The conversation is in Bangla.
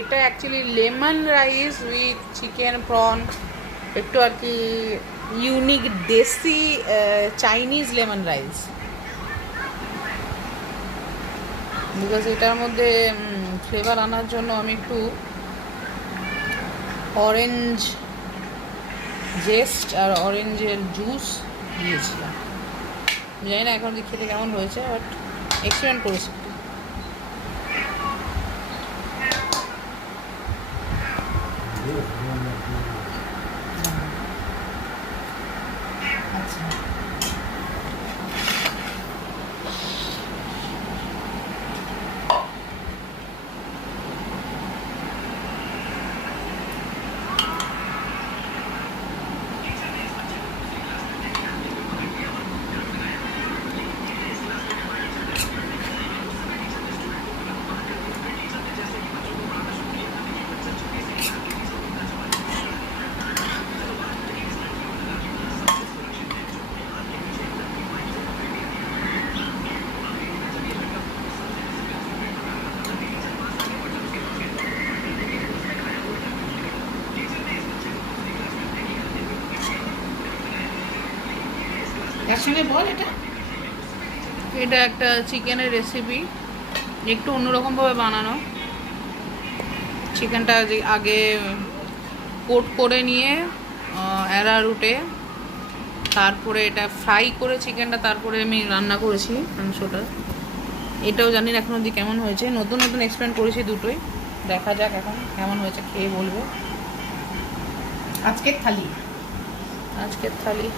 এটা actually lemon rice with chicken prawn, একটু আর কি ইউনিক দেশি চাইনিজ লেমন রাইস। বিকজ এটার মধ্যে ফ্লেভার আনার জন্য আমি একটু অরেঞ্জ জেস্ট আর অরেঞ্জের জুস দিয়েছিলাম। জানি না এখন খেতে কেমন হয়েছে, বাট এক্সপেরিমেন্ট করেছি। আচ্ছা, তার সঙ্গে বল এটা এটা একটা চিকেনের রেসিপি, একটু অন্যরকমভাবে বানানো। চিকেনটা আগে কোট করে নিয়ে অ্যারারুটে, তারপরে এটা ফ্রাই করে চিকেনটা, তারপরে আমি রান্না করেছি মাংসটা। এটাও জানি না এখন অবধি কেমন হয়েছে, নতুন নতুন এক্সপেরিমেন্ট করেছি দুটোই। দেখা যাক এখন কেমন হয়েছে, খেয়ে বলবো। আজকের থালি আজকের থালি